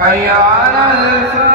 حي على الفلاح.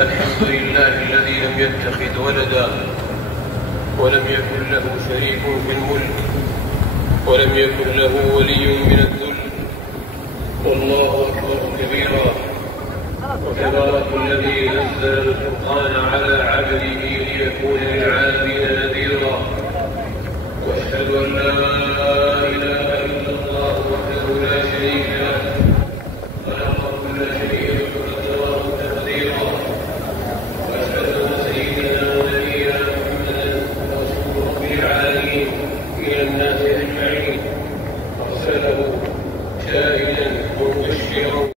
الحمد لله الذي لم يتخذ ولدا ولم يكن له شريك في الملك ولم يكن له ولي من الذل، والله أكبر كبيرا. وتبارك الذي نزل القرآن على عبده ليكون